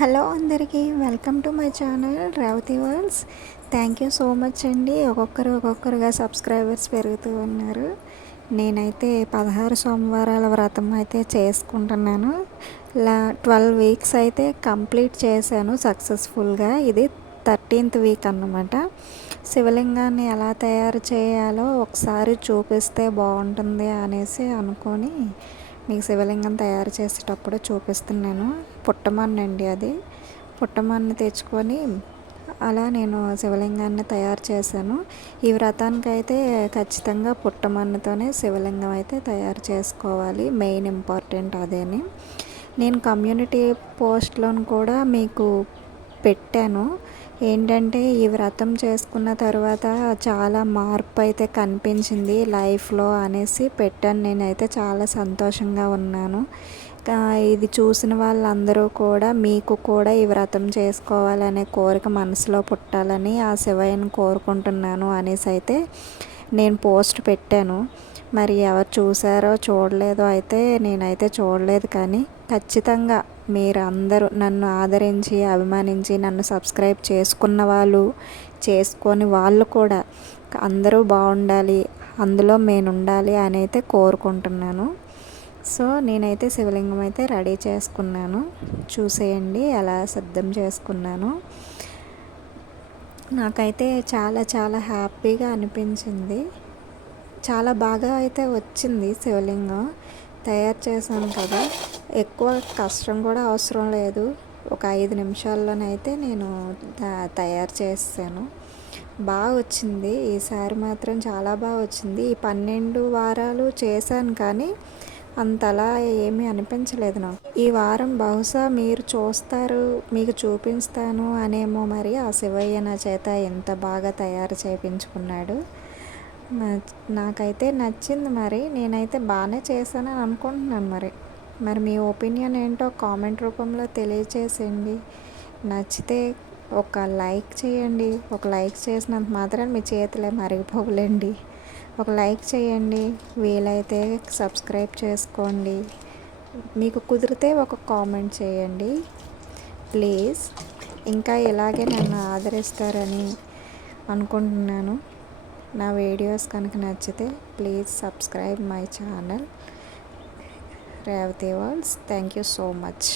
Hello అందరికీ welcome to my channel Revathi worlds. Thank you so much అండి. ఒక్కొక్కరు ఒక్కొక్కరుగా సబ్స్క్రైబర్స్ పెరుగుతూ ఉన్నారు. నేనైతే పదహారు సోమవారాల వ్రతం అయితే చేసుకుంటున్నాను. లా ట్వెల్వ్ వీక్స్ అయితే కంప్లీట్ చేశాను సక్సెస్ఫుల్గా. ఇది థర్టీన్త్ వీక్ అన్నమాట. శివలింగాన్ని ఎలా తయారు చేయాలో ఒకసారి చూపిస్తే బాగుంటుంది అనేసి అనుకొని మీకు శివలింగం తయారు చేసేటప్పుడు చూపిస్తున్నాను. పుట్టమన్నండి అది. పుట్టమన్ను తెచ్చుకొని అలా నేను శివలింగాన్ని తయారు చేశాను. ఈ వ్రతానికి అయితే ఖచ్చితంగా పుట్టమన్నుతోనే శివలింగం అయితే తయారు చేసుకోవాలి. మెయిన్ ఇంపార్టెంట్ అదేని. నేను కమ్యూనిటీ పోస్ట్లను కూడా మీకు పెట్టాను. ఏంటంటే ఈ వ్రతం చేసుకున్న తర్వాత చాలా మార్పు అయితే కనిపించింది లైఫ్లో అనేసి పెట్టాను. నేనైతే చాలా సంతోషంగా ఉన్నాను. ఇది చూసిన వాళ్ళందరూ కూడా మీకు కూడా ఈ వ్రతం చేసుకోవాలనే కోరిక మనసులో పుట్టాలని ఆ శివయ్యను కోరుకుంటున్నాను అనేసి అయితే నేను పోస్ట్ పెట్టాను. మరి ఎవరు చూసారో చూడలేదో అయితే నేనైతే చూడలేదు కానీ ఖచ్చితంగా మీరు అందరూ నన్ను ఆదరించి అభిమానించి నన్ను సబ్స్క్రైబ్ చేసుకున్న వాళ్ళు చేసుకొని వాళ్ళు కూడా అందరూ బాగుండాలి అందులో నేను ఉండాలి అని అయితే కోరుకుంటున్నాను. సో నేనైతే శివలింగం అయితే రెడీ చేసుకున్నాను. చూసేయండి ఎలా సిద్ధం చేసుకున్నాను. నాకైతే చాలా చాలా హ్యాపీగా అనిపించింది. చాలా బాగా అయితే వచ్చింది శివలింగం. తయారు చేశాను కదా. ఎక్కువ కష్టం కూడా అవసరం లేదు. ఒక ఐదు నిమిషాల్లోనైతే నేను తయారు చేసాను బాగా వచ్చింది. ఈసారి మాత్రం చాలా బాగా వచ్చింది. ఈ పన్నెండు వారాలు చేశాను కానీ అంతలా ఏమీ అనిపించలేదు నాకు. ఈ వారం బహుశా మీరు చూస్తారు మీకు చూపిస్తాను అనేమో మరి ఆ శివయ్య నా చేత ఎంత బాగా తయారు చేయించుకున్నాడు నాకైతే నచ్చింది మరి నేనైతే బాగానే చేశానని అనుకుంటున్నాను మరి. మరి మీ ఒపీనియన్ ఏంటో కామెంట్ రూపంలో తెలియచేసేయండి. నచ్చితే ఒక లైక్ చేయండి. ఒక లైక్ చేసినంత మాత్రం మీ చేతులే మరిగిపోలేండి ఒక లైక్ చేయండి. వీలైతే సబ్స్క్రైబ్ చేసుకోండి. మీకు కుదిరితే ఒక కామెంట్ చేయండి. ప్లీజ్. ఇంకా ఇలాగే నన్ను ఆదరిస్తారని అనుకుంటున్నాను. నా వీడియోస్ కనుక నచ్చితే please subscribe my channel. Revathi words thank you so much.